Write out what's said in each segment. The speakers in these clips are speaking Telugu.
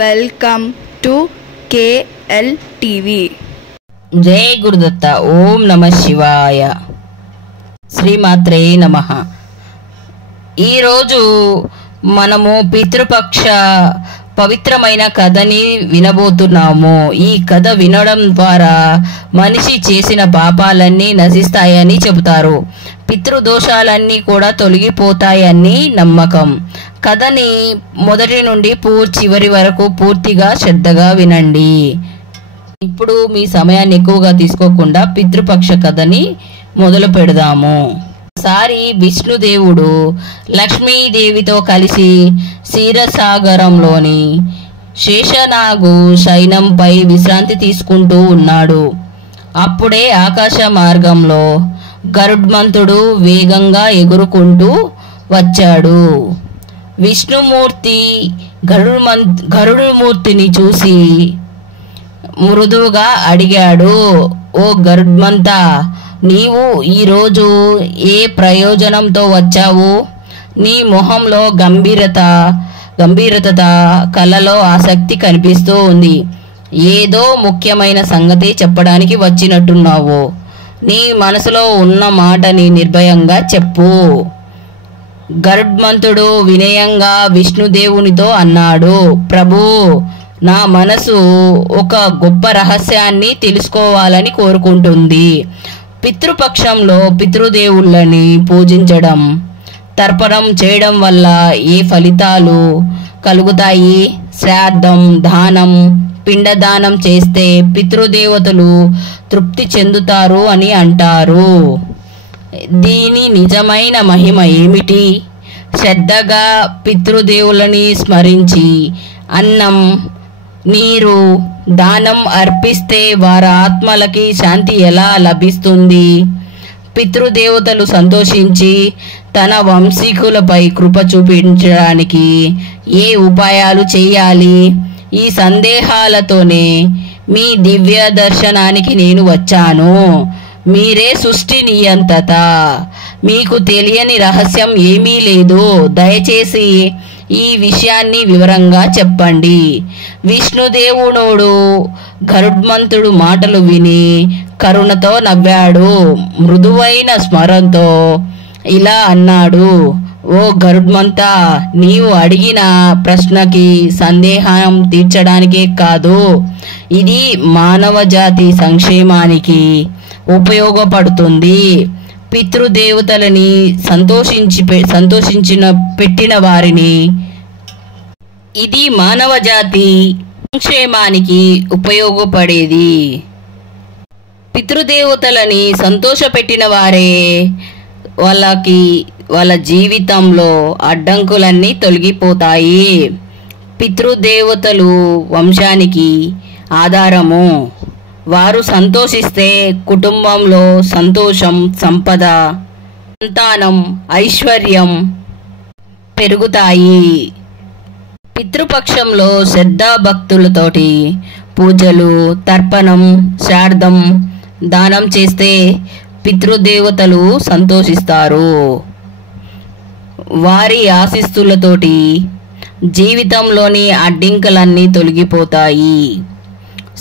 Welcome to KL TV. జై గురుదత్త. ఓం నమ శివాయ. శ్రీమాత్రే నమః. ఈరోజు మనము పితృపక్ష పవిత్రమైన కథని వినబోతున్నాము. ఈ కథ వినడం ద్వారా మనిషి చేసిన పాపాలన్నీ నశిస్తాయని చెబుతారు. పితృదోషాలన్నీ కూడా తొలగిపోతాయని నమ్మకం. కథని మొదటి నుండి చివరి వరకు పూర్తిగా శ్రద్ధగా వినండి. ఇప్పుడు మీ సమయాన్ని ఎక్కువగా తీసుకోకుండా పితృపక్ష కథని మొదలు పెడదాము. ఒకసారి విష్ణుదేవుడు లక్ష్మీదేవితో కలిసి క్షీరసాగరంలోని శేషనాగు శయనంపై విశ్రాంతి తీసుకుంటూ ఉన్నాడు. అప్పుడే ఆకాశ మార్గంలో గరుడ్మంతుడు వేగంగా ఎగురుకుంటూ వచ్చాడు. విష్ణుమూర్తి గరుడుమూర్తిని చూసి మృదువుగా అడిగాడు, ఓ గరుడ్మంత, నీవు ఈరోజు ఏ ప్రయోజనంతో వచ్చావు? నీ మొహంలో గంభీరత కళ్ళలో ఆసక్తి కనిపిస్తూ ఉంది. ఏదో ముఖ్యమైన సంగతి చెప్పడానికి వచ్చినట్టున్నావు. నీ మనసులో ఉన్న మాటని నిర్భయంగా చెప్పు. గరుడ్మంతుడు వినయంగా విష్ణుదేవునితో అన్నాడు, ప్రభూ, నా మనసు ఒక గొప్ప రహస్యాన్ని తెలుసుకోవాలని కోరుకుంటుంది. పితృపక్షంలో పితృదేవుళ్ళని పూజించడం, తర్పణం చేయడం వల్ల ఏ ఫలితాలు కలుగుతాయి? శ్రాద్ధం, దానం, పిండదానం చేస్తే పితృదేవతలు తృప్తి చెందుతారు అని అంటారు. దీని నిజమైన మహిమ ఏమిటి? శ్రద్ధగా పితృదేవులని స్మరించి అన్నం, నీరు, దానం అర్పిస్తే వారి ఆత్మలకి శాంతి ఎలా లభిస్తుంది? పితృదేవతలు సంతోషించి తన వంశీకులపై కృప చూపించడానికి ఏ ఉపాయాలు చేయాలి? ఈ సందేహాలతోనే మీ దివ్య దర్శనానికి నేను వచ్చాను. మీరే సృష్టి నియంత్రత. మీకు తెలియని రహస్యం ఏమీ లేదు. దయచేసి ఈ విషయాన్ని వివరంగా చెప్పండి. విష్ణుదేవుడు గరుడ్మంతుడు మాటలు విని కరుణతో నవ్వాడు. మృదువైన స్మరణతో ఇలా అన్నాడు, ఓ గరుడ్మంత, నీవు అడిగిన ప్రశ్నకి సందేహం తీర్చడానికే కాదు, ఇది మానవ జాతి సంక్షేమానికి ఉపయోగపడుతుంది. పితృదేవతలని సంతోషించిన పెట్టిన వారిని ఇది మానవ జాతి సంక్షేమానికి ఉపయోగపడేది. పితృదేవతలని సంతోషపెట్టిన వారే వాళ్ళ జీవితంలో అడ్డంకులన్నీ తొలగిపోతాయి. పితృదేవతలు వంశానికి ఆధారము. వారు సంతోషిస్తే కుటుంబంలో సంతోషం, సంపద, సంతానం, ఐశ్వర్యం పెరుగుతాయి. పితృపక్షంలో శ్రద్ధాభక్తులతోటి పూజలు, తర్పణం, శ్రాద్ధం, దానం చేస్తే పితృదేవతలు సంతోషిస్తారు. వారి ఆశీస్సులతోటి జీవితంలోని అడ్డంకులన్నీ తొలగిపోతాయి.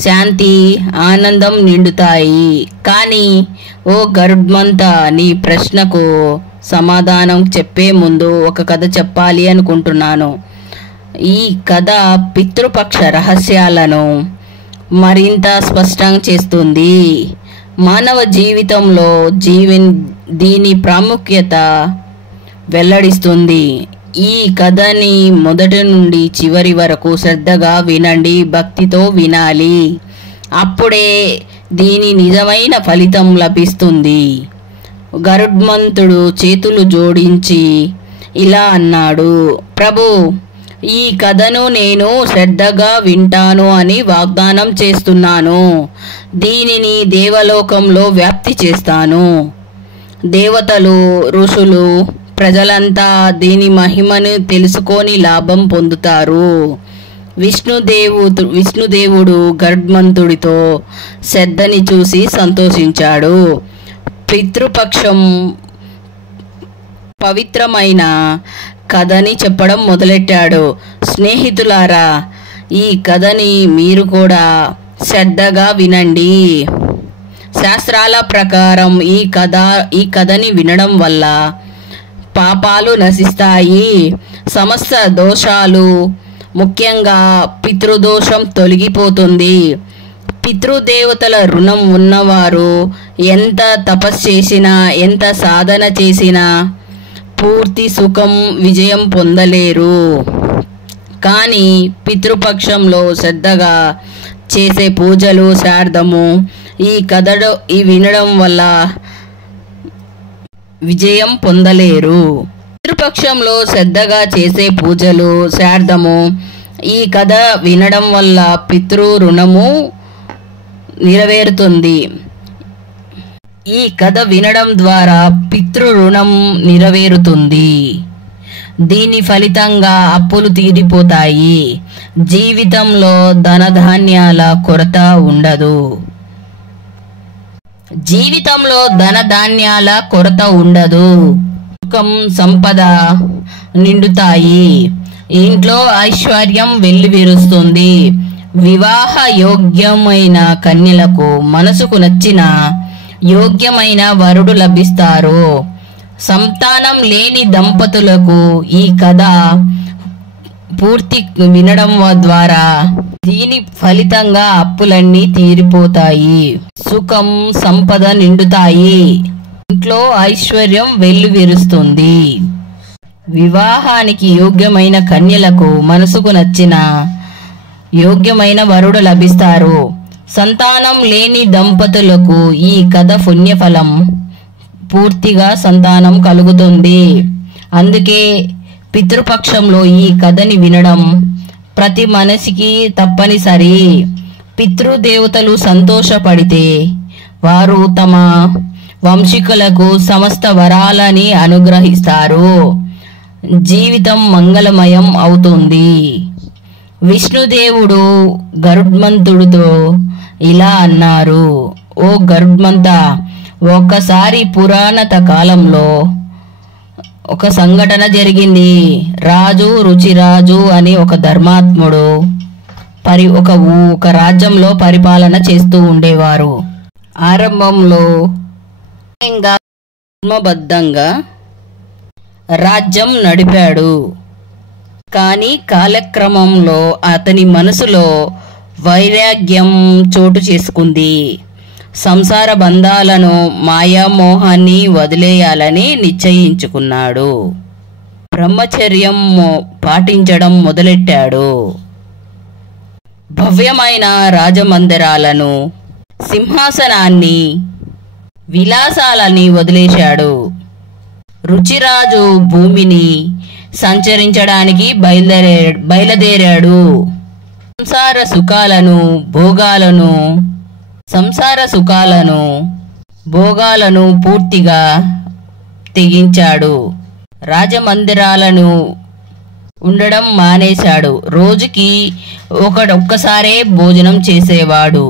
శాంతి, ఆనందం నిండుతాయి. కానీ ఓ గరుడ్మంత, నీ ప్రశ్నకు సమాధానం చెప్పే ముందు ఒక కథ చెప్పాలి అనుకుంటున్నాను. ఈ కథ పితృపక్ష రహస్యాలను మరింత స్పష్టం చేస్తుంది. మానవ జీవితంలో దీని ప్రాముఖ్యత వెల్లడిస్తుంది. ఈ కథని మొదటి నుండి చివరి వరకు శ్రద్ధగా వినండి, భక్తితో వినాలి. అప్పుడే దీని నిజమైన ఫలితం లభిస్తుంది. గరుడ్మంతుడు చేతులు జోడించి ఇలా అన్నాడు, ప్రభు, ఈ కథను నేను శ్రద్ధగా వింటాను అని వాగ్దానం చేస్తున్నాను. దీనిని దేవలోకంలో వ్యాప్తి చేస్తాను. దేవతలు, ఋషులు, ప్రజలంతా దీని మహిమను తెలుసుకొని లాభం పొందుతారు. విష్ణుదేవుడు గరుడ్మంతుడితో శ్రద్ధని చూసి సంతోషించాడు. పితృపక్షం పవిత్రమైన కథని చెప్పడం మొదలెట్టాడు. స్నేహితులారా, ఈ కథని మీరు కూడా శ్రద్ధగా వినండి. శాస్త్రాల ప్రకారం ఈ కథని వినడం వల్ల పాపాలు నశిస్తాయి, సమస్త దోషాలు, ముఖ్యంగా పితృదోషం తొలగిపోతుంది. పితృదేవతల రుణం ఉన్నవారు ఎంత తపస్సు చేసినా, ఎంత సాధన చేసినా పూర్తి సుఖం, విజయం పొందలేరు. కానీ పితృపక్షంలో శ్రద్ధగా చేసే పూజలు, శ్రాద్ధము ఈ వినడం వల్ల విజయం పొందలేరు. పితృపక్షంలో శ్రద్ధగా చేసే పూజలు, శ్రాద్ధము ఈ కథ వినడం వల్ల పితృ రుణము నెరవేరుతుంది. ఈ కథ వినడం ద్వారా పితృ రుణం నెరవేరుతుంది. దీని ఫలితంగా అప్పులు తీరిపోతాయి. జీవితంలో ధనధాన్యాల కొరత ఉండదు. సుఖం, సంపద నిండుతాయి. ఇంట్లో ఐశ్వర్యం వెల్లివిరుస్తుంది. వివాహ యోగ్యమైన కన్యలకు మనసుకు నచ్చిన యోగ్యమైన వరుడు లభిస్తారు. సంతానం లేని దంపతులకు ఈ కథ పూర్తి వినడం ద్వారా దీని ఫలితంగా అప్పులన్నీ తీరిపోతాయి. సుఖం, సంపద నిండుతాయి. ఇంట్లో ఐశ్వర్యం వెల్లివిరుస్తుంది. వివాహానికి యోగ్యమైన కన్యలకు మనసుకు నచ్చిన యోగ్యమైన వరుడు లభిస్తారు. సంతానం లేని దంపతులకు ఈ కథ పుణ్యఫలం, పూర్తిగా సంతానం కలుగుతుంది. అందుకే పితృపక్షంలో ఈ కథని వినడం ప్రతి మనిషికి తప్పనిసరి. పితృదేవతలు సంతోషపడితే వారు తమ వంశీకులకు సమస్త వరాలని అనుగ్రహిస్తారు. జీవితం మంగళమయం అవుతుంది. విష్ణుదేవుడు గరుడ్మంతుడితో ఇలా అన్నారు: ఓ గరుడ్మంత, ఒకసారి పురాణత కాలంలో ఒక సంఘటన జరిగింది. రాజు రుచిరాజు అని ఒక ధర్మాత్ముడు ఒక రాజ్యంలో పరిపాలన చేస్తూ ఉండేవారు. ఆరంభంలో ధర్మబద్ధంగా రాజ్యం నడిపాడు. కానీ కాలక్రమంలో అతని మనసులో వైరాగ్యం చోటు చేసుకుంది. సంసార బంధాలను, మాయామోహాన్ని వదిలేయాలని నిశ్చయించుకున్నాడు. బ్రహ్మచర్యం పాటించడం మొదలెట్టాడు. భవ్యమైన రాజమందిరాలను, సింహాసనాన్ని, విలాసాలని వదిలేశాడు. రుచిరాజు భూమిని సంచరించడానికి బయలుదేరాడు. సంసార సుఖాలను భోగాలను పూర్తిగా తెగించాడు. రాజమందిరాలను ఉండడం మానేశాడు. రోజుకి ఒక్కసారే భోజనం చేసేవాడు.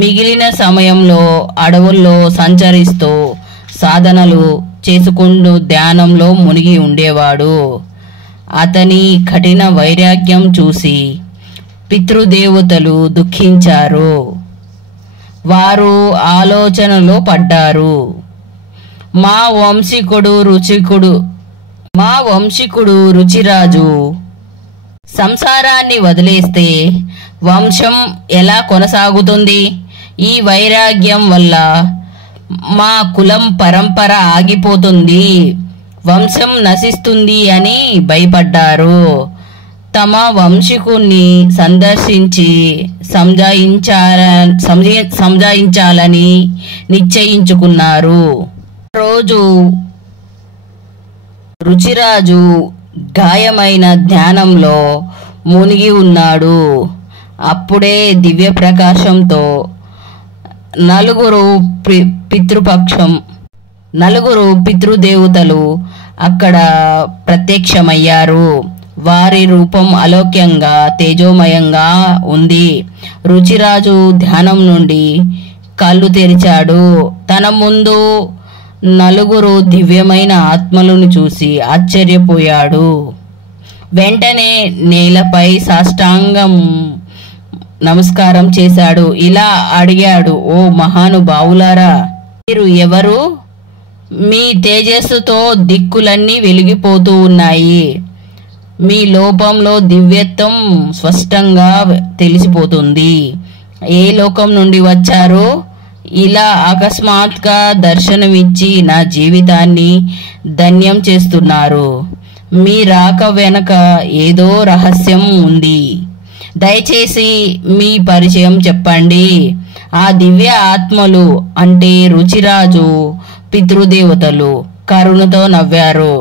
మిగిలిన సమయంలో అడవుల్లో సంచరిస్తూ సాధనలు చేసుకుంటూ ధ్యానంలో మునిగి ఉండేవాడు. అతని కఠిన వైరాగ్యం చూసి పితృదేవతలు దుఃఖించారు. వారు ఆలోచనలో పడ్డారు. మా వంశీకుడు రుచిరాజు సంసారాన్ని వదిలేస్తే వంశం ఎలా కొనసాగుతుంది? ఈ వైరాగ్యం వల్ల మా కులం పరంపర ఆగిపోతుంది, వంశం నశిస్తుంది అని భయపడ్డారు. తమ వంశీకుణ్ణి సందర్శించి సంజాయించాలని నిశ్చయించుకున్నారు. రోజు రుచిరాజు గాయమైన ధ్యానంలో మునిగి ఉన్నాడు. అప్పుడే దివ్య ప్రకాశంతో నలుగురు పితృదేవతలు అక్కడ ప్రత్యక్షమయ్యారు. వారి రూపం అలౌక్యంగా, తేజోమయంగా ఉంది. రుచిరాజు ధ్యానం నుండి కళ్ళు తెరిచాడు. తన ముందు నలుగురు దివ్యమైన ఆత్మలను చూసి ఆశ్చర్యపోయాడు. వెంటనే నేలపై సాష్టాంగం నమస్కారం చేశాడు. ఇలా అడిగాడు, ఓ మహానుభావులారా, మీరు ఎవరు? మీ తేజస్సుతో దిక్కులన్నీ వెలిగిపోతూ ఉన్నాయి. మీ లోపంలో దివ్యత్వం స్పష్టంగా తెలిసిపోతుంది. ఏ లోకం నుండి వచ్చారో? ఇలా అకస్మాత్గా దర్శనమిచ్చి నా జీవితాన్ని ధన్యం చేస్తున్నారు. మీ రాక వెనక ఏదో రహస్యం ఉంది. దయచేసి మీ పరిచయం చెప్పండి. ఆ దివ్య ఆత్మలు అంటే రుచిరాజు, పితృదేవతలు కరుణతో నవ్వారు.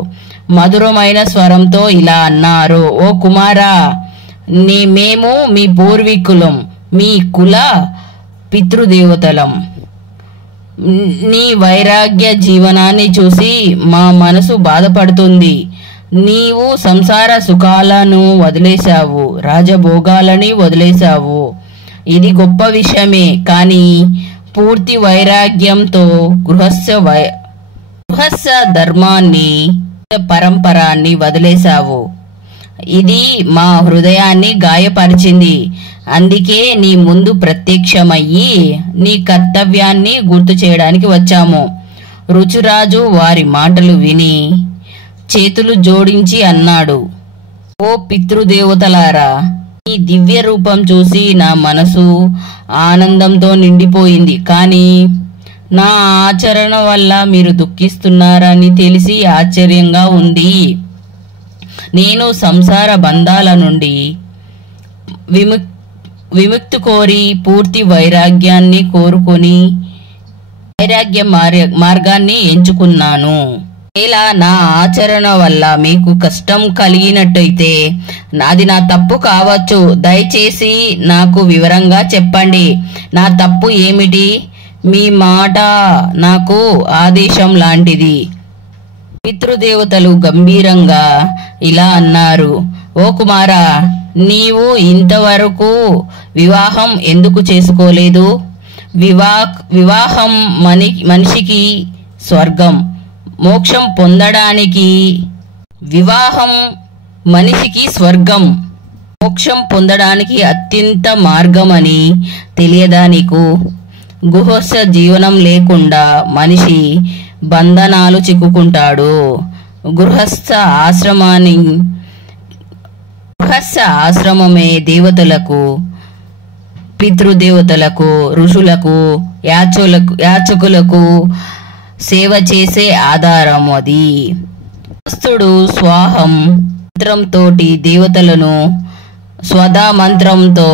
మధురమైన స్వరంతో ఇలా అన్నారు, ఓ కుమారా, మేము మీ పూర్వీకులం, మీ కుల పితృదేవతలం. నీ వైరాగ్య జీవనాన్ని చూసి మా మనసు బాధపడుతుంది. నీవు సంసార సుఖాలను వదిలేశావు, రాజభోగాలని వదిలేశావు. ఇది గొప్ప విషయమే, కానీ పూర్తి వైరాగ్యంతో గృహస్థ ధర్మాన్ని, పరంపరాన్ని వదిలేశావు. ఇది మా హృదయాన్ని గాయపరిచింది. అందుకే నీ ముందు ప్రత్యక్షమయ్యి నీ కర్తవ్యాన్ని గుర్తు చేయడానికి వచ్చాము. రుచిరాజు వారి మాటలు విని చేతులు జోడించి అన్నాడు, ఓ పితృదేవతలారా, ఈ దివ్య రూపం చూసి నా మనసు ఆనందంతో నిండిపోయింది. కానీ నా ఆచరణ వల్ల మీరు దుఃఖిస్తున్నారని తెలిసి ఆశ్చర్యంగా ఉంది. నేను సంసార బంధాల నుండి విముక్తి కోరి పూర్తి వైరాగ్యాన్ని కోరుకొని వైరాగ్య మార్గాన్ని ఎంచుకున్నాను. ఇలా నా ఆచరణ వల్ల మీకు కష్టం కలిగినట్టయితే నాది నా తప్పు కావచ్చు. దయచేసి నాకు వివరంగా చెప్పండి. నా తప్పు ఏమిటి? మీ మాట నాకు ఆదేశం లాంటిది. పితృదేవతలు గంభీరంగా ఇలా అన్నారు, ఓ కుమారా, నీవు ఇంతవరకు వివాహం ఎందుకు చేసుకోలేదు? వివాహం మనిషికి స్వర్గం, మోక్షం పొందడానికి మోక్షం పొందడానికి అత్యంత మార్గం అని తెలియదా నీకు? గృహస్థ జీవనం లేకుండా మనిషి బంధనాలు చిక్కుకుంటాడు. గృహస్థ ఆశ్రమమే దేవతలకు, పితృదేవతలకు, ఋషులకు, యాచకులకు సేవ చేసే ఆధారం అది. గృహస్థుడు స్వాహం మంత్రంతోటి దేవతలను, స్వదా మంత్రంతో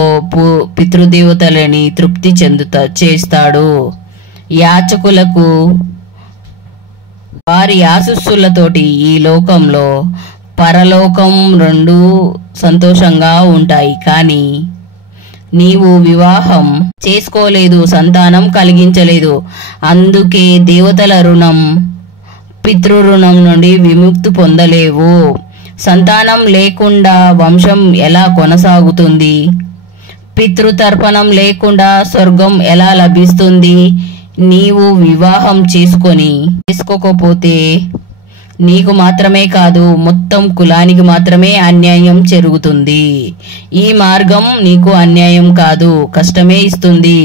పితృదేవతలని తృప్తి చేస్తాడు. యాచకులకు వారి ఆశీస్సులతోటి ఈ లోకంలో పరలోకం రెండూ సంతోషంగా ఉంటాయి. కానీ నీవు వివాహం చేసుకోలేదు, సంతానం కలిగించలేదు. అందుకే దేవతల రుణం, పితృరుణం నుండి విముక్తి పొందలేవు. సంతానం లేకుండా వంశం ఎలా కొనసాగుతుంది? పితృతర్పణం లేకుండా స్వర్గం ఎలా లభిస్తుంది? నీవు వివాహం చేసుకోకపోతే నీకు మాత్రమే కాదు, మొత్తం కులానికి మాత్రమే అన్యాయం జరుగుతుంది. ఈ మార్గం నీకు అన్యాయం కాదు, కష్టమే ఇస్తుంది.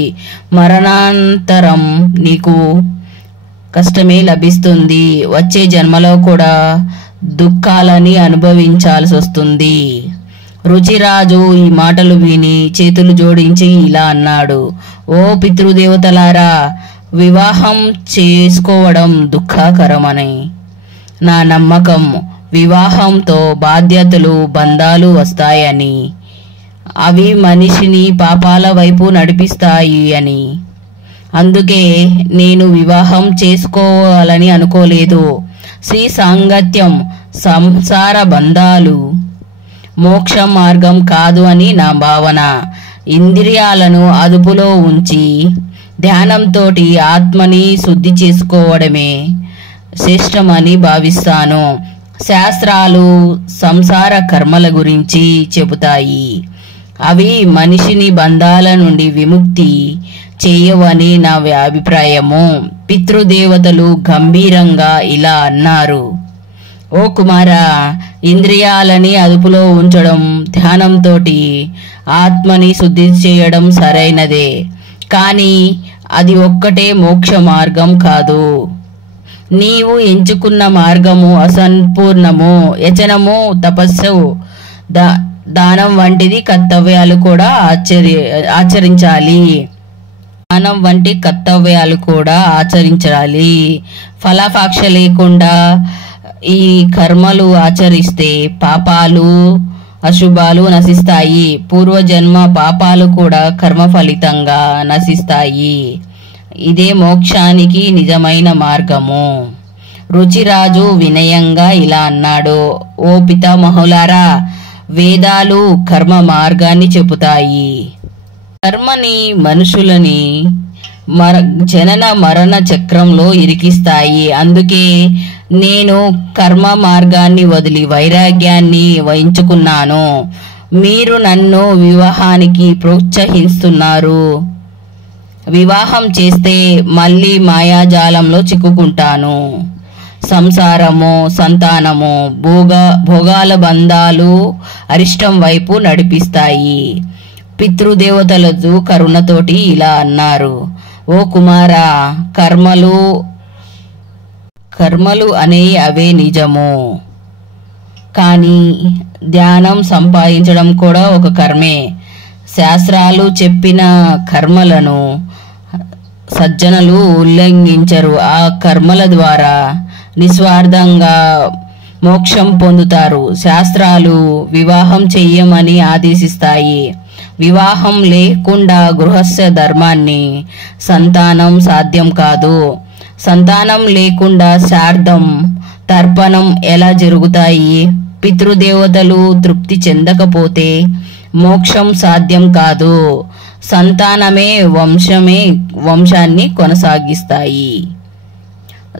మరణానంతరం నీకు కష్టమే లభిస్తుంది. వచ్చే జన్మలో కూడా దుఃఖాలని అనుభవించాల్సి వస్తుంది. రుచిరాజు ఈ మాటలు విని చేతులు జోడించి ఇలా అన్నాడు, ఓ పితృదేవతలారా, వివాహం చేసుకోవడం దుఃఖకరమని నా నమ్మకం. వివాహంతో బాధ్యతలు, బంధాలు వస్తాయని, అవి మనిషిని పాపాల వైపు నడిపిస్తాయి అని. అందుకే నేను వివాహం చేసుకోవాలని అనుకోలేదు. శ్రీ సాంగత్యం, సంసార బంధాలు మోక్ష మార్గం కాదు అని నా భావన. ఇంద్రియాలను అదుపులో ఉంచి ధ్యానంతోటి ఆత్మని శుద్ధి చేసుకోవడమే శ్రేష్టమని భావిస్తాను. శాస్త్రాలు సంసార కర్మల గురించి చెబుతాయి. అవి మనిషిని బంధాల నుండి విముక్తి చేయవని నా అభిప్రాయము. పితృదేవతలు గంభీరంగా ఇలా అన్నారు. ఓ కుమారా, ఇంద్రియాలని అదుపులో ఉంచడం, ధ్యానంతో ఆత్మని శుద్ధి చేయడం సరైనదే. కానీ అది ఒక్కటే మోక్ష మార్గం కాదు. నీవు ఎంచుకున్న మార్గము అసంపూర్ణము. యచనము, తపస్సు, దానం వంటిది కర్తవ్యాలు కూడా ఆచరించాలి. దానం వంటి కర్తవ్యాలు కూడా ఆచరించాలి. ఫలాపేక్ష లేకుండా ఈ కర్మలు ఆచరిస్తే పాపాలు, అశుభాలు నశిస్తాయి. పూర్వజన్మ పాపాలు కూడా కర్మ ఫలితంగా నశిస్తాయి. ఇదే మోక్షానికి నిజమైన మార్గము. రుచిరాజు వినయంగా ఇలా అన్నాడు. ఓ పితామహులారా, వేదాలు కర్మ మార్గాన్ని చెబుతాయి. కర్మని మనుషులని జనన మరణ చక్రంలో ఇరికిస్తాయి. అందుకే నేను కర్మ మార్గాన్ని వదిలి వైరాగ్యాన్ని వహించుకున్నాను. మీరు నన్ను వివాహానికి ప్రోత్సహిస్తున్నారు. వివాహం చేస్తే మళ్ళీ మాయాజాలంలో చిక్కుకుంటాను. సంసారము, సంతానము, భోగాల బంధాలు అరిష్టం వైపు నడిపిస్తాయి. పితృదేవతలతో కరుణతోటి ఇలా అన్నారు. ఓ కుమారా, కర్మలు అనే అవే నిజము. కానీ ధ్యానం సంపాదించడం కూడా ఒక కర్మే. శాస్త్రాలు చెప్పిన కర్మలను సజ్జనులు ఉల్లంఘించరు. ఆ కర్మల ద్వారా నిస్వార్థంగా మోక్షం పొందుతారు. శాస్త్రాలు వివాహం చెయ్యమని ఆదేశిస్తాయి. వివాహం లేకుండా గృహస్థ ధర్మాన్ని సంతానం సాధ్యం కాదు. సంతానం లేకుండా శ్రాద్ధం, తర్పణం ఎలా జరుగుతాయి? పితృదేవతలు తృప్తి చెందకపోతే మోక్షం సాధ్యం కాదు. సంతానమే వంశాన్ని కొనసాగిస్తాయి.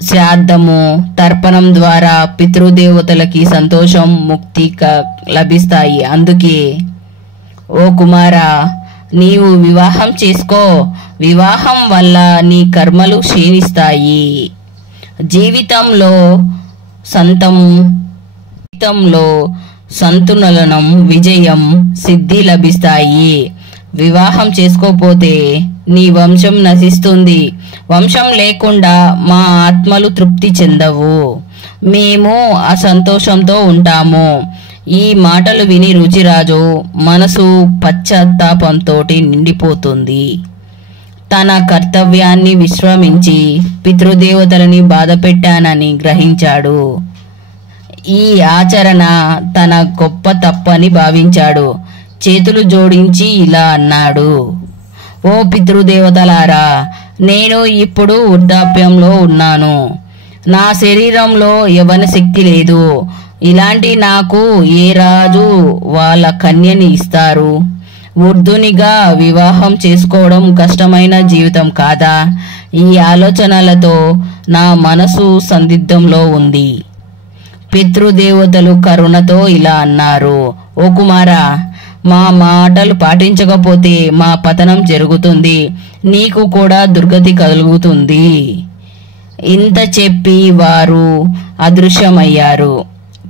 శ్రాద్ధము, తర్పణం ద్వారా పితృదేవతలకి సంతోషం, ముక్తి లభిస్తాయి. అందుకే ఓ కుమారా, నీవు వివాహం చేసుకో. వివాహం వల్ల నీ కర్మలు క్షీణిస్తాయి. జీవితంలో సంతులనం, విజయం, సిద్ధి లభిస్తాయి. వివాహం చేసుకోపోతే నీ వంశం నశిస్తుంది. వంశం లేకుండా మా ఆత్మలు తృప్తి చెందవు. మేము అసంతోషంతో ఉంటాము. ఈ మాటలు విని రుచిరాజు మనసు పశ్చాత్తాపంతో నిండిపోతుంది. తన కర్తవ్యాన్ని విశ్రమించి పితృదేవతలని బాధ పెట్టానని గ్రహించాడు. ఈ ఆచరణ తన గొప్ప తప్పని భావించాడు. చేతులు జోడించి ఇలా అన్నాడు. ఓ పితృదేవతలారా, నేను ఇప్పుడు వృద్ధాప్యంలో ఉన్నాను. నా శరీరంలో యవ్వన శక్తి లేదు. ఇలాంటి నాకు ఏ రాజు వాళ్ళ కన్యని ఇస్తారు? వృద్ధునిగా వివాహం చేసుకోవడం కష్టమైన జీవితం కాదా? ఈ ఆలోచనలతో నా మనసు సందిగ్ధంలో ఉంది. పితృదేవతలు కరుణతో ఇలా అన్నారు. ఓ కుమారా, మా మాటలు పాటించకపోతే మా పతనం జరుగుతుంది. నీకు కూడా దుర్గతి కలుగుతుంది. ఇంత చెప్పి వారు అదృశ్యమయ్యారు.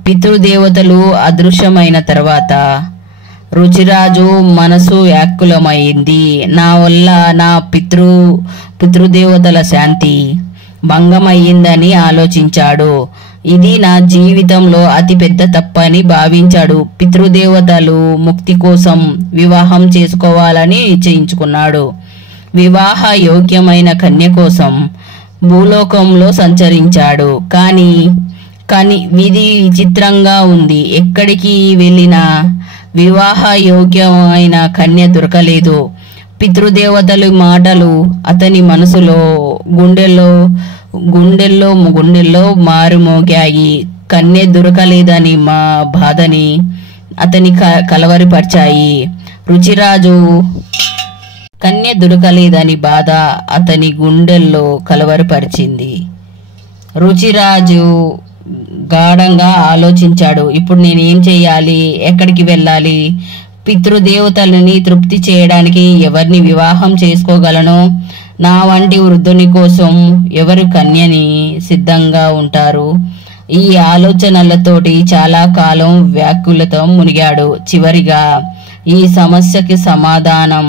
పితృదేవతలు అదృశ్యమైన తర్వాత రుచిరాజు మనసు వ్యాకులమైంది. నా వల్ల నా పితృదేవతల శాంతి భంగమయ్యిందని ఆలోచించాడు. ఇది నా జీవితంలో అతిపెద్ద తప్పని భావించాడు. పితృదేవతలు ముక్తి కోసం వివాహం చేసుకోవాలని నిశ్చయించుకున్నాడు. వివాహ యోగ్యమైన కన్య కోసం భూలోకంలో సంచరించాడు. కానీ విధి విచిత్రంగా ఉంది. ఎక్కడికి వెళ్ళినా వివాహ యోగ్యమైన కన్య దొరకలేదు. పితృదేవతలు మాటలు అతని మనసులో గుండెల్లో మారుమోగాయి. కన్య దొరకలేదని మా బాధని అతని కలవరిపరిచాయి. రుచిరాజు కన్య దొరకలేదని బాధ అతని గుండెల్లో కలవరిపరిచింది. రుచిరాజు గాఢంగా ఆలోచించాడు. ఇప్పుడు నేనేం చేయాలి? ఎక్కడికి వెళ్ళాలి? పితృదేవతలని తృప్తి చేయడానికి ఎవరిని వివాహం చేసుకోగలను? నా వంటి వృద్ధుని కోసం ఎవరు కన్యని సిద్ధంగా ఉంటారు? ఈ ఆలోచనలతోటి చాలా కాలం వ్యాకులతో మునిగాడు. చివరిగా ఈ సమస్యకి సమాధానం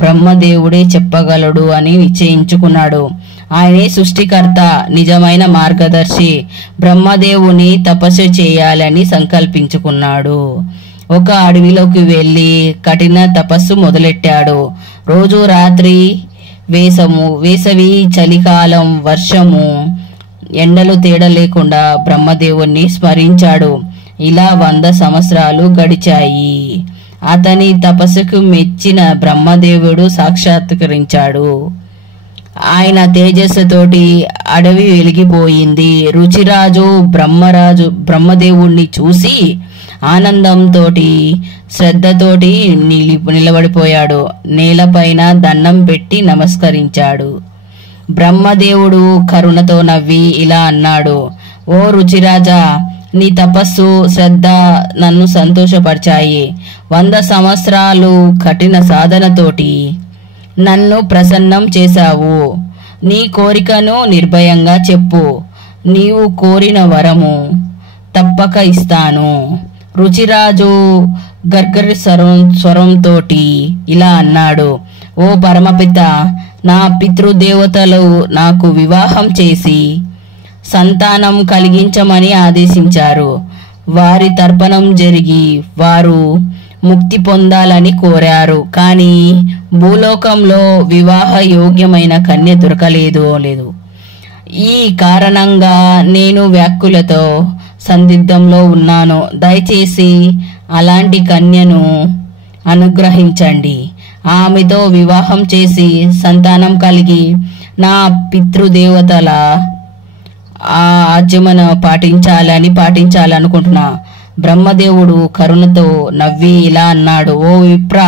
బ్రహ్మదేవుడే చెప్పగలడు అని నిశ్చయించుకున్నాడు. ఆయనే సృష్టికర్త, నిజమైన మార్గదర్శి. బ్రహ్మదేవుని తపస్సు చేయాలని సంకల్పించుకున్నాడు. ఒక అడవిలోకి వెళ్ళి కఠిన తపస్సు మొదలెట్టాడు. రోజు రాత్రి, వేసవి, చలికాలం, వర్షము, ఎండలు తేడా లేకుండా బ్రహ్మదేవుణ్ణి స్మరించాడు. ఇలా 100 సంవత్సరాలు గడిచాయి. అతని తపస్సుకు మెచ్చిన బ్రహ్మదేవుడు సాక్షాత్కరించాడు. ఆయన తేజస్సుతోటి అడవి వెలిగిపోయింది. రుచిరాజు బ్రహ్మదేవుణ్ణి చూసి ఆనందంతోటి, శ్రద్ధతోటి నిలబడిపోయాడు. నేలపైన దండం పెట్టి నమస్కరించాడు. బ్రహ్మదేవుడు కరుణతో నవ్వి ఇలా అన్నాడు: ఓ రుచిరాజా, నీ తపస్సు, శ్రద్ధ నన్ను సంతోషపరిచాయి. 100 సంవత్సరాలు కఠిన సాధనతోటి నన్ను ప్రసన్నం చేశావు. నీ కోరికను నిర్భయంగా చెప్పు. నీవు కోరిన వరము తప్పక ఇస్తాను. రుచిరాజు గర్గరి స్వరంతోటి ఇలా అన్నాడు: ఓ పరమపిత, నా పితృదేవతలు నాకు వివాహం చేసి సంతానం కలిగించమని ఆదేశించారు. వారి తర్పణం జరిగి వారు ముక్తి పొందాలని కోరారు. కానీ భూలోకంలో వివాహ యోగ్యమైన కన్య దొరకలేదు. ఈ కారణంగా నేను వ్యాకులతో సందిగ్ధంలో ఉన్నాను. దయచేసి అలాంటి కన్యను అనుగ్రహించండి. ఆమెతో వివాహం చేసి సంతానం కలిగి నా పితృదేవతల ఆజ్ఞను పాటించాలనుకుంటున్నా. బ్రహ్మదేవుడు కరుణతో నవ్వి ఇలా అన్నాడు: ఓ విప్ర,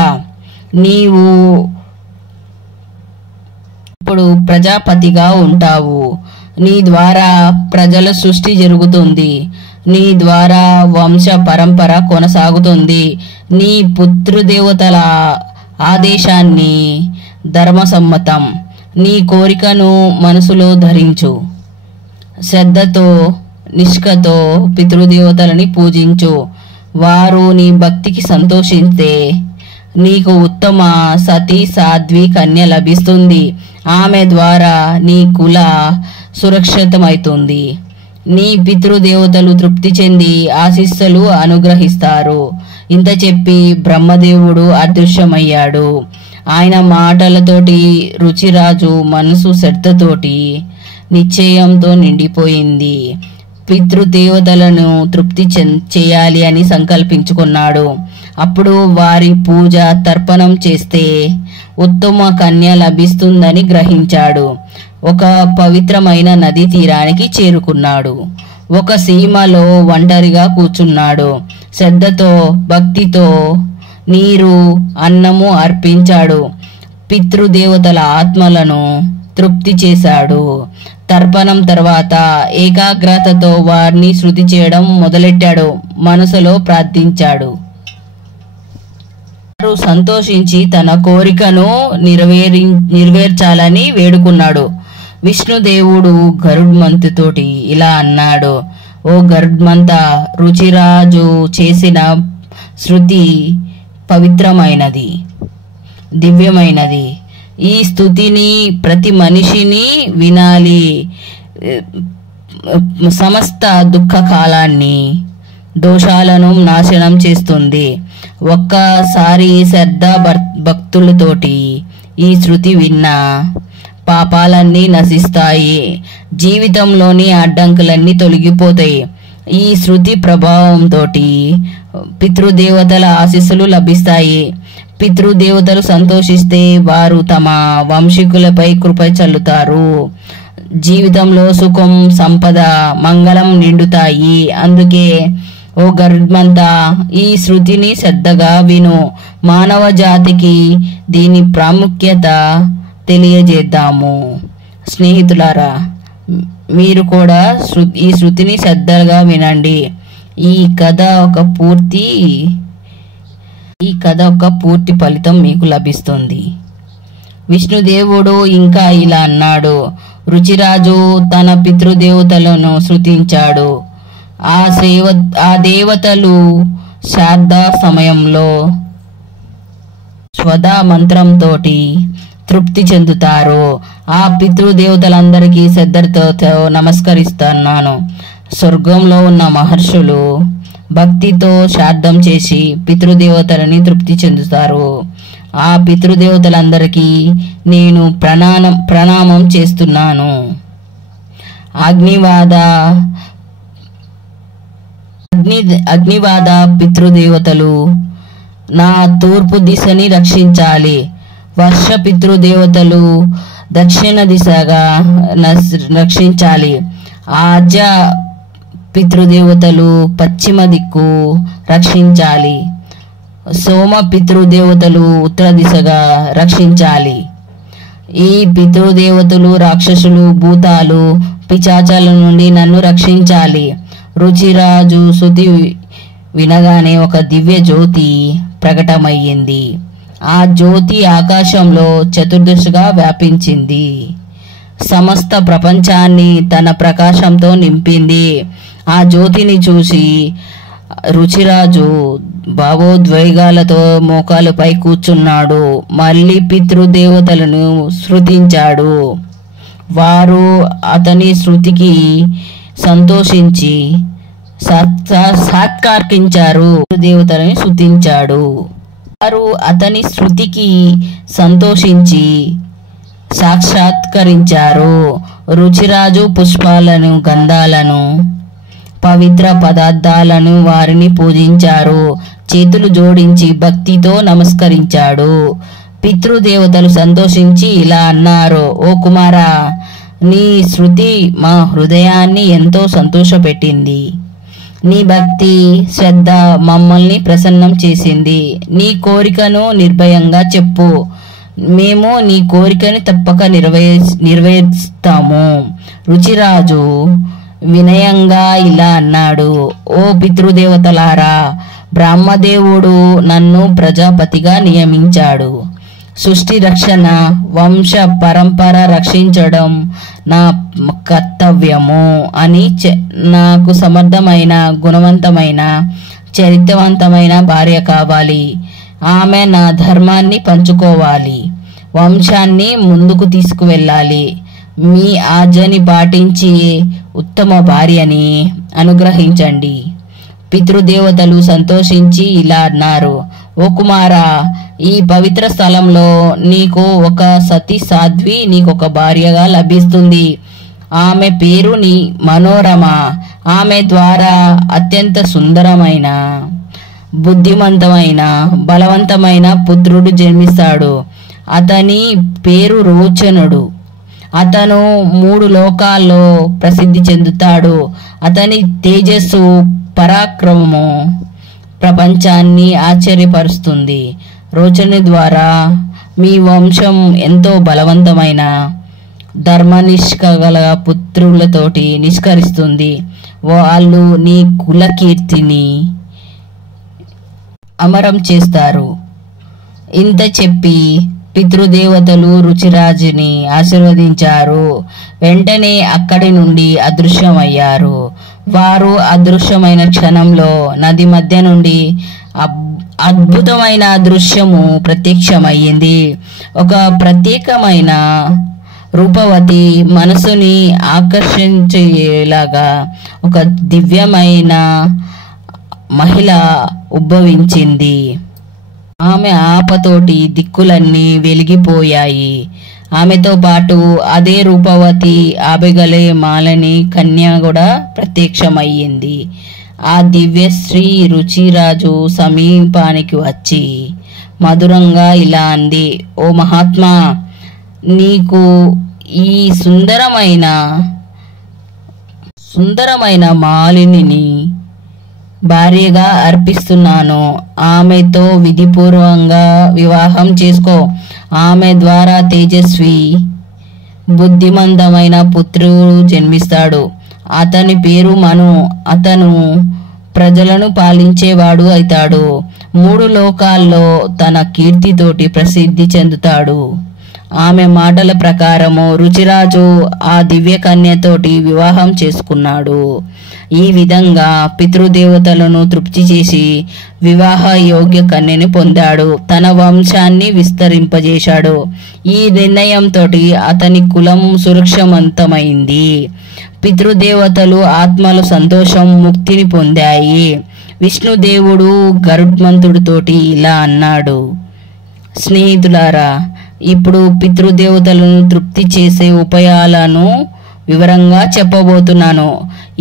నీవు ఇప్పుడు ప్రజాపతిగా ఉంటావు. నీ ద్వారా ప్రజల సృష్టి జరుగుతుంది. నీ ద్వారా వంశ పరంపర కొనసాగుతుంది. నీ పితృదేవతల ఆదేశాన్ని ధర్మసమ్మతం. నీ కోరికను మనసులో ధరించు. శ్రద్ధతో, నిష్ఠతో పితృదేవతలని పూజించు. వారు నీ భక్తికి సంతోషిస్తే నీకు ఉత్తమ సతీ సాధ్వి కన్య లభిస్తుంది. ఆమె ద్వారా నీ కుల సురక్షితమవుతుంది. నీ పితృదేవతలు తృప్తి చెంది ఆశీస్సులు అనుగ్రహిస్తారు. ఇంత చెప్పి బ్రహ్మదేవుడు అదృశ్యమయ్యాడు. ఆయన మాటలతోటి రుచిరాజు మనసు శ్రద్ధతోటి నిశ్చయంతో నిండిపోయింది. పితృదేవతలను తృప్తి చేయాలి అని సంకల్పించుకున్నాడు. అప్పుడు వారి పూజ, తర్పణం చేస్తే ఉత్తమ కన్య లభిస్తుందని గ్రహించాడు. ఒక పవిత్రమైన నది తీరానికి చేరుకున్నాడు. ఒక సీమలో ఒంటరిగా కూర్చున్నాడు. శ్రద్ధతో, భక్తితో నీరు, అన్నము అర్పించాడు. పితృదేవతల ఆత్మలను తృప్తి చేశాడు. తర్పణం తర్వాత ఏకాగ్రతతో వారిని శృతి చేయడం మొదలెట్టాడు. మనసులో ప్రార్థించాడు. వారు సంతోషించి తన కోరికను నెరవేర్చాలని వేడుకున్నాడు. విష్ణుదేవుడు గరుడ్మంతుతోటి ఇలా అన్నాడు: ఓ గరుడ్మంత, రుచిరాజు చేసిన శృతి పవిత్రమైనది, దివ్యమైనది. ఈ స్తుతిని ప్రతి మనిషిని వినాలి. సమస్త దుఃఖ కాలాన్ని, దోషాలను నాశనం చేస్తుంది. ఒక్కసారి శ్రద్ధ భక్తులతోటి ఈ శృతి విన్నా పాపాలన్నీ నశిస్తాయి. జీవితంలోని అడ్డంకులన్నీ తొలగిపోతాయి. ఈ శృతి ప్రభావంతో పితృదేవతల ఆశీస్సులు లభిస్తాయి. పితృదేవతలు సంతోషిస్తే వారు తమ వంశీకులపై కృప చల్లుతారు. జీవితంలో సుఖం, సంపద, మంగళం నిండుతాయి. అందుకే ఓ గరుడ్మంతా, ఈ శృతిని శ్రద్ధగా విను. మానవ జాతికి దీని ప్రాముఖ్యత తెలియజేద్దాము. స్నేహితులారా, మీరు కూడా ఈ శృతిని శ్రద్ధగా వినండి. ఈ కథ ఒక పూర్తి ఈ కథ యొక్క పూర్తి ఫలితం మీకు లభిస్తుంది. విష్ణుదేవుడు ఇంకా ఇలా అన్నాడు. రుచిరాజు తన పితృదేవతలను స్తుతించాడు. ఆ దేవతలు శ్రాద్ధ సమయంలో స్వదా మంత్రంతో తృప్తి చెందుతారు. ఆ పితృదేవతలందరికీ శ్రద్ధతో నమస్కరిస్తున్నాను. స్వర్గంలో ఉన్న మహర్షులు భక్తితో శ్రాద్ధం చేసి పితృదేవతలని తృప్తి చెందుతారు. ఆ పితృదేవతలందరికీ నేను ప్రణామం చేస్తున్నాను. అగ్నివాద పితృదేవతలు నా తూర్పు దిశని రక్షించాలి. వర్ష పితృదేవతలు దక్షిణ దిశగా రక్షించాలి. ఆజ పితృదేవతలు పశ్చిమ దిక్కు రక్షించాలి. సోమ పితృదేవతలు ఉత్తర దిశగా రక్షించాలి. ఈ పితృదేవతలు రాక్షసులు, భూతాలు, పిశాచాల నుండి నన్ను రక్షించాలి. రుచిరాజు స్తుతి వినగానే ఒక దివ్య జ్యోతి ప్రకటమయ్యింది. ఆ జ్యోతి ఆకాశంలో చతుర్దిశగా వ్యాపించింది. సమస్త ప్రపంచాన్ని తన ప్రకాశంతో నింపింది. ఆ జ్యోతిని చూసి రుచిరాజు భావోద్వేగాలతో మోకాలుపై కూర్చున్నాడు. మళ్ళీ పితృదేవతలను స్తుతించాడు. వారు అతని స్తుతికి సంతోషించి సాత్కార్కించారు. దేవతలని స్తుతించాడు. వారు అతని స్తుతికి సంతోషించి సాక్షాత్కరించారు. రుచిరాజు పుష్పాలను, గంధాలను, పవిత్ర పదార్థాలను వారిని పూజించారు. చేతులు జోడించి భక్తితో నమస్కరించాడు. పితృదేవతలు సంతోషించి ఇలా అన్నారు. ఓ కుమారా, నీ శృతి మా హృదయాన్ని ఎంతో సంతోషపెట్టింది. నీ భక్తి, శ్రద్ధ మమ్మల్ని ప్రసన్నం చేసింది. నీ కోరికను నిర్భయంగా చెప్పు, మేము నీ కోరికని తప్పక నెరవేరుస్తాము. రుచిరాజు వినయంగా ఇలా అన్నాడు. ఓ పితృదేవతలారా, బ్రహ్మదేవుడు నన్ను ప్రజాపతిగా నియమించాడు. సృష్టి రక్షణ, వంశ పరంపర రక్షించడం నా కర్తవ్యము అని నాకు సమర్థమైన, గుణవంతమైన, చరిత్రవంతమైన భార్య కావాలి. ఆమె నా ధర్మాన్ని పంచుకోవాలి, వంశాన్ని ముందుకు తీసుకువెళ్ళాలి. మీ ఆజ్ఞని పాటించి ఉత్తమ భార్యని అనుగ్రహించండి. పితృదేవతలు సంతోషించి ఇలా అన్నారు. ఓ కుమారా, ఈ పవిత్ర స్థలంలో నీకు ఒక సతీ సాధ్వి, నీకొక భార్యగా లభిస్తుంది. ఆమె పేరు మనోరమ. ఆమె ద్వారా అత్యంత సుందరమైన, బుద్ధిమంతమైన, బలవంతమైన పుత్రుడు జన్మిస్తాడు. అతని పేరు రోచనుడు. అతను 3 లోకాల్లో ప్రసిద్ధి చెందుతాడు. అతని తేజస్సు, పరాక్రమము ప్రపంచాన్ని ఆశ్చర్యపరుస్తుంది. రోచని ద్వారా మీ వంశం ఎంతో బలవంతమైన, ధర్మనిష్క గల పుత్రులతోటి నిష్కరిస్తుంది. వాళ్ళు నీ కుల కీర్తిని అమరం చేస్తారు. ఇంత చెప్పి పితృదేవతలు రుచిరాజుని ఆశీర్వదించారు. వెంటనే అక్కడి నుండి అదృశ్యమయ్యారు. వారు అదృశ్యమైన క్షణంలో నది మధ్య నుండి అద్భుతమైన దృశ్యము ప్రత్యక్షమయ్యింది. ఒక ప్రత్యేకమైన రూపవతి, మనసుని ఆకర్షించేలాగా ఒక దివ్యమైన మహిళ ఉద్భవించింది. ఆమె ఆపతోటి దిక్కులన్నీ వెలిగిపోయాయి. ఆమెతో పాటు అదే రూపవతి ఆబెగలే మాలని కన్య కూడా ప్రత్యక్షమయ్యింది. ఆ దివ్యశ్రీ రుచిరాజు సమీపానికి వచ్చి మధురంగా ఇలా అంది. ఓ మహాత్మా, నీకు ఈ సుందరమైన మాలిని భార్యగా అర్పిస్తున్నాను. ఆమెతో విధిపూర్వకంగా వివాహం చేసుకో. ఆమె ద్వారా తేజస్వి, బుద్ధిమంతమైన పుత్రుడు జన్మిస్తాడు. అతని పేరు మను. అతను ప్రజలను పాలించేవాడు అవుతాడు. 3 లోకాల్లో తన కీర్తితోటి ప్రసిద్ధి చెందుతాడు. ఆమె మాటల ప్రకారము రుచిరాజు ఆ దివ్య కన్యతోటి వివాహం చేసుకున్నాడు. ఈ విధంగా పితృదేవతలను తృప్తి చేసి వివాహ యోగ్య కన్యని పొందాడు. తన వంశాన్ని విస్తరింపజేశాడు. ఈ నిర్ణయంతో అతని కులం సురక్షవంతమైంది. పితృదేవతలు ఆత్మలు సంతోషం, ముక్తిని పొందాయి. విష్ణుదేవుడు గరుత్మంతుడితోటి ఇలా అన్నాడు: స్నేహితులారా, ఇప్పుడు పితృదేవతలను తృప్తి చేసే ఉపాయాలను వివరంగా చెప్పబోతున్నాను.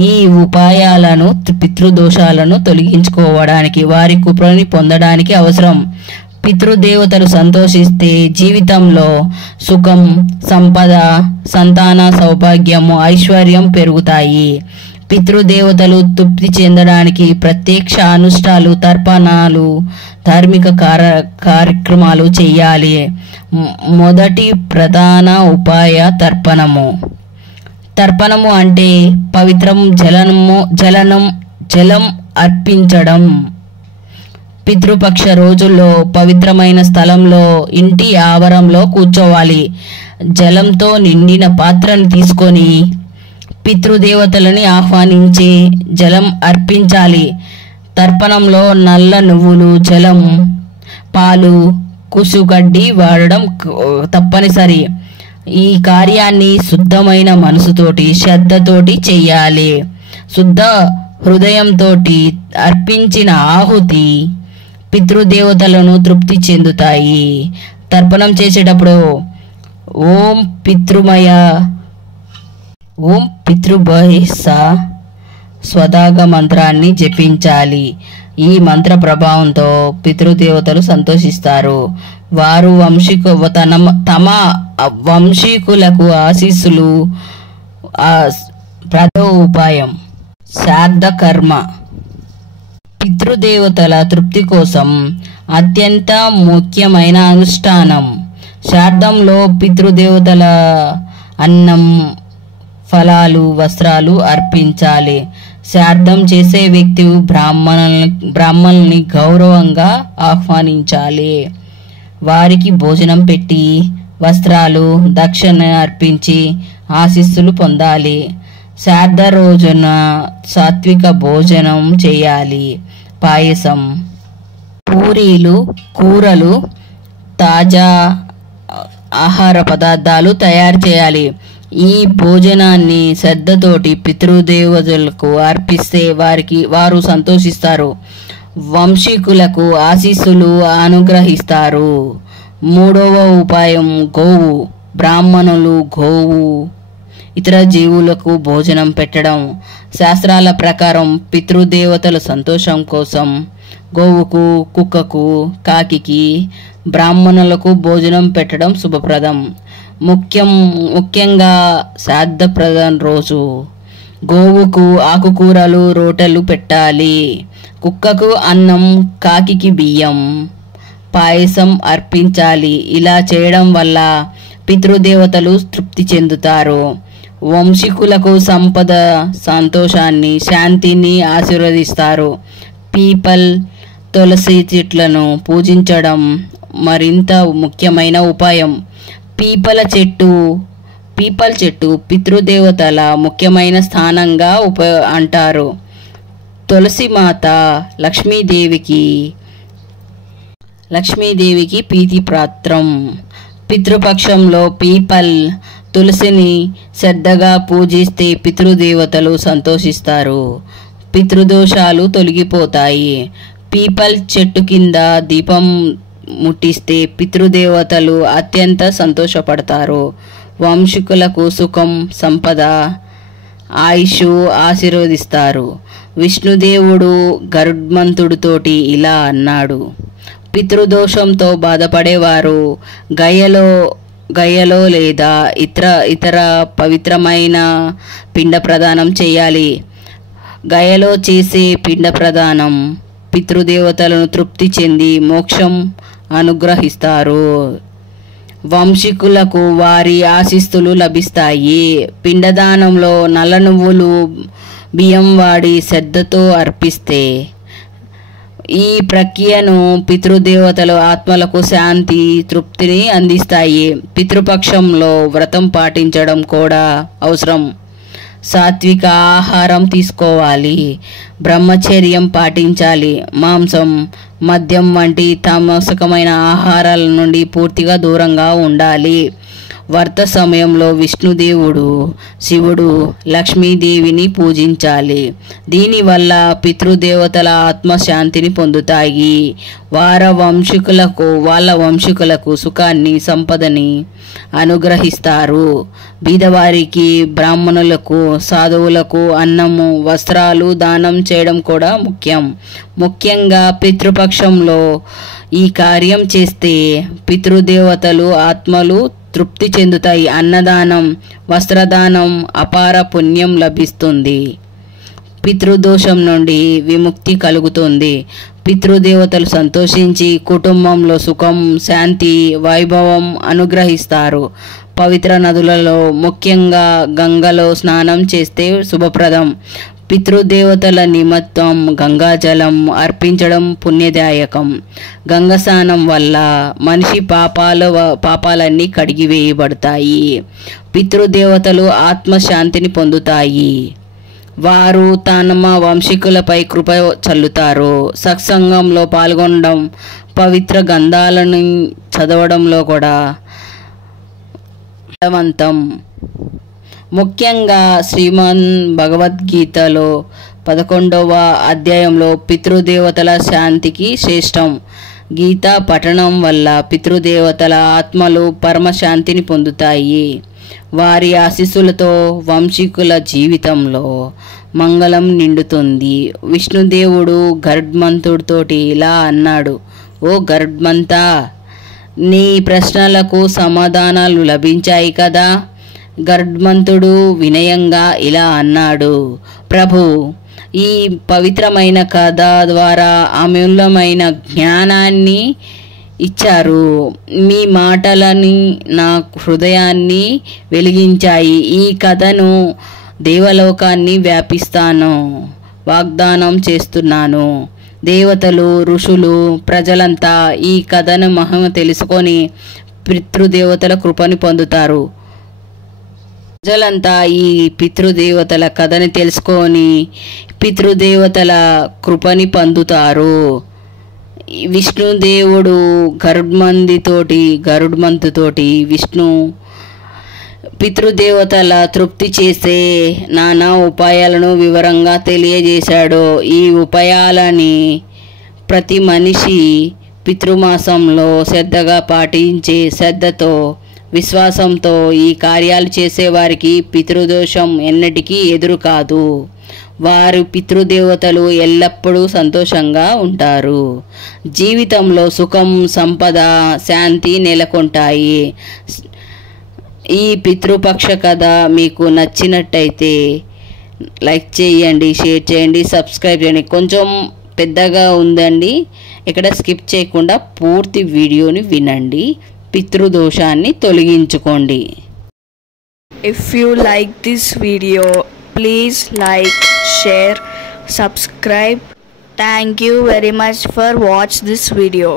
ఈ ఉపాయాలను పితృదోషాలను తొలగించుకోవడానికి, వారి కృపని పొందడానికి అవసరం. పితృదేవతలు సంతోషిస్తే జీవితంలో సుఖం, సంపద, సంతాన సౌభాగ్యము, ఐశ్వర్యం పెరుగుతాయి. పితృదేవతలు తృప్తి చెందడానికి ప్రత్యక్ష అనుష్ఠాలు, తర్పణాలు, ధార్మిక కార్యక్రమాలు చేయాలి. మొదటి ప్రధాన ఉపాయ తర్పణము. తర్పణము అంటే పవిత్రం జలం అర్పించడం. పితృపక్ష రోజుల్లో పవిత్రమైన స్థలంలో, ఇంటి ఆవరణలో కూర్చోవాలి. జలంతో నిండిన పాత్రను తీసుకొని పితృదేవతలని ఆహ్వానించి జలం అర్పించాలి. తర్పణంలో నల్ల నువ్వులు, జలం, పాలు, కుసుగడ్డి వాడడం తప్పనిసరి. ఈ కార్యాన్ని శుద్ధమైన మనసుతోటి, శ్రద్ధతోటి చెయ్యాలి. శుద్ధ హృదయంతో అర్పించిన ఆహుతి పితృదేవతలను తృప్తి చెందుతాయి. తర్పణం చేసేటప్పుడు ఓం పితృభయస స్వదాగ మంత్రాన్ని జపించాలి. ఈ మంత్ర ప్రభావంతో పితృదేవతలు సంతోషిస్తారు. వారు తమ వంశీకులకు ఆశీస్సులు. ప్రథమ ఉపాయం శ్రాద్ధ కర్మ. పితృదేవతల తృప్తి కోసం అత్యంత ముఖ్యమైన అనుష్ఠానం. శ్రాద్ధంలో పితృదేవతల అన్నం, ఫలాలు, వస్త్రాలు అర్పించాలి. శ్రాద్ధం చేసే వ్యక్తి బ్రాహ్మణుల్ని గౌరవంగా ఆహ్వానించాలి. వారికి భోజనం పెట్టి, వస్త్రాలు, దక్షిణ అర్పించి ఆశీస్సులు పొందాలి. శ్రాద్ధ రోజున సాత్విక భోజనం చేయాలి. పాయసం, పూరీలు, కూరలు, తాజా ఆహార పదార్థాలు తయారు చేయాలి. ఈ భోజనాన్ని శ్రద్ధతోటి పితృదేవతలకు అర్పిస్తే వారు సంతోషిస్తారు. వంశీకులకు ఆశీస్సులు అనుగ్రహిస్తారు. మూడవ ఉపాయం గోవు. బ్రాహ్మణులు గోవు, ఇతర జీవులకు భోజనం పెట్టడం. శాస్త్రాల ప్రకారం పితృదేవతల సంతోషం కోసం గోవుకు, కుక్కకు, కాకికి, బ్రాహ్మణులకు భోజనం పెట్టడం శుభప్రదం. ముఖ్యంగా శ్రాద్ధప్రదం రోజు గోవుకు ఆకుకూరలు, రొట్టెలు పెట్టాలి. కుక్కకు అన్నం, కాకికి బియ్యం, పాయసం అర్పించాలి. ఇలా చేయడం వల్ల పితృదేవతలు తృప్తి చెందుతారు. వంశీకులకు సంపద, సంతోషాన్ని, శాంతిని ఆశీర్వదిస్తారు. పీపల్, తులసి చెట్లను పూజించడం మరింత ముఖ్యమైన ఉపాయం. పీపల్ చెట్టు పితృదేవతల ముఖ్యమైన స్థానంగా అంటారు. తులసి మాత లక్ష్మీదేవికి ప్రీతిపాత్రం. పితృపక్షంలో పీపల్, తులసిని శ్రద్ధగా పూజిస్తే పితృదేవతలు సంతోషిస్తారు. పితృదోషాలు తొలగిపోతాయి. పీపల్ చెట్టు కింద దీపం ముట్టిస్తే పితృదేవతలు అత్యంత సంతోషపడతారు. వంశీకులకు సుఖం, సంపద, ఆయుష్ ఆశీర్వదిస్తారు. విష్ణుదేవుడు గరుత్మంతుడితోటి ఇలా అన్నాడు: పితృదోషంతో బాధపడేవారు గయలో లేదా ఇతర పవిత్రమైన పిండ ప్రదానం చేయాలి. గయలో చేసే పిండ ప్రదానం పితృదేవతలను తృప్తి చెంది మోక్షం అనుగ్రహిస్తారు. వంశీకులకు వారి ఆశీస్సులు లభిస్తాయి. పిండదానంలో నల్ల నువ్వులు, బియ్యం వాడి శ్రద్ధతో అర్పిస్తే ఈ ప్రక్రియను పితృదేవతలు ఆత్మలకు శాంతి తృప్తిని అందిస్తాయి. పితృపక్షంలో వ్రతం పాటించడం కూడా అవసరం. సాత్విక ఆహారం తీసుకోవాలి, బ్రహ్మచర్యం పాటించాలి, మాంసం మద్యం వంటి తామసకమైన ఆహారాల నుండి పూర్తిగా దూరంగా ఉండాలి. వ్రత సమయంలో విష్ణుదేవుడు, శివుడు, లక్ష్మీదేవిని పూజించాలి. దీనివల్ల పితృదేవతల ఆత్మశాంతిని పొందుతాయి. వాళ్ళ వంశీకులకు సుఖాన్ని సంపదని అనుగ్రహిస్తారు. బీదవారికి, బ్రాహ్మణులకు, సాధువులకు అన్నము, వస్త్రాలు దానం చేయడం కూడా ముఖ్యంగా పితృపక్షంలో ఈ కార్యం చేస్తే పితృదేవతలు ఆత్మలు తృప్తి చెందుతాయి. అన్నదానం, వస్త్రదానం అపార పుణ్యం లభిస్తుంది. పితృదోషం నుండి విముక్తి కలుగుతుంది. పితృదేవతలు సంతోషించి కుటుంబంలో సుఖం, శాంతి, వైభవం అనుగ్రహిస్తారు. పవిత్ర నదులలో ముఖ్యంగా గంగలో స్నానం చేస్తే శుభప్రదం. పితృదేవతల నిమిత్తం గంగాజలం అర్పించడం పుణ్యదాయకం. గంగా స్నానం వల్ల మనిషి పాపాలన్నీ కడిగివేయబడతాయి. పితృదేవతలు ఆత్మశాంతిని పొందుతాయి. వారు తమ వంశీకులపై కృప చల్లుతారు. సత్సంగంలో పాల్గొనడం, పవిత్ర గ్రంథాలను చదవడంలో కూడా ఫలవంతం. ముఖ్యంగా శ్రీమన్ భగవద్గీతలో 11వ అధ్యాయంలో పితృదేవతల శాంతికి శ్రేష్టం. గీతా పఠనం వల్ల పితృదేవతల ఆత్మలు పరమశాంతిని పొందుతాయి. వారి ఆశీస్సులతో వంశీకుల జీవితంలో మంగళం నిండుతుంది. విష్ణుదేవుడు గరుడ్మంతుడితోటి ఇలా అన్నాడు: ఓ గరుడ్మంతా, నీ ప్రశ్నలకు సమాధానాలు లభించాయి కదా. గరుడ్మంతుడు వినయంగా ఇలా అన్నాడు: ప్రభు, ఈ పవిత్రమైన కథ ద్వారా అమూల్యమైన జ్ఞానాన్ని ఇచ్చారు. మీ మాటలని నా హృదయాన్ని వెలిగించాయి. ఈ కథను దేవలోకాన్ని వ్యాపిస్తాను వాగ్దానం చేస్తున్నాను. దేవతలు, ఋషులు, ప్రజలంతా ఈ కథను మహిమ తెలుసుకొని పితృదేవతల కృపని పొందుతారు. ప్రజలంతా ఈ పితృదేవతల కథని తెలుసుకొని పితృదేవతల కృపని పొందుతారు. విష్ణుదేవుడు గరుడ్మంతుతోటి విష్ణు పితృదేవతల తృప్తి చేసే నానా ఉపాయాలను వివరంగా తెలియజేశాడు. ఈ ఉపాయాలని ప్రతి మనిషి పితృమాసంలో శ్రద్ధగా పాటించే శ్రద్ధతో, విశ్వాసంతో ఈ కార్యాలు చేసేవారికి పితృదోషం ఎన్నటికీ ఎదురు కాదు. వారి పితృదేవతలు ఎల్లప్పుడూ సంతోషంగా ఉంటారు. జీవితంలో సుఖం, సంపద, శాంతి నెలకొంటాయి. ఈ పితృపక్ష కథ మీకు నచ్చినట్టయితే లైక్ చేయండి, షేర్ చేయండి, సబ్స్క్రైబ్ చేయండి. కొంచెం పెద్దగా ఉందండి, ఇక్కడ స్కిప్ చేయకుండా పూర్తి వీడియోని వినండి. పితృదోషాన్ని తొలగించుకోండి. If you like this video, please like, share, subscribe. Thank you very much for watch this video.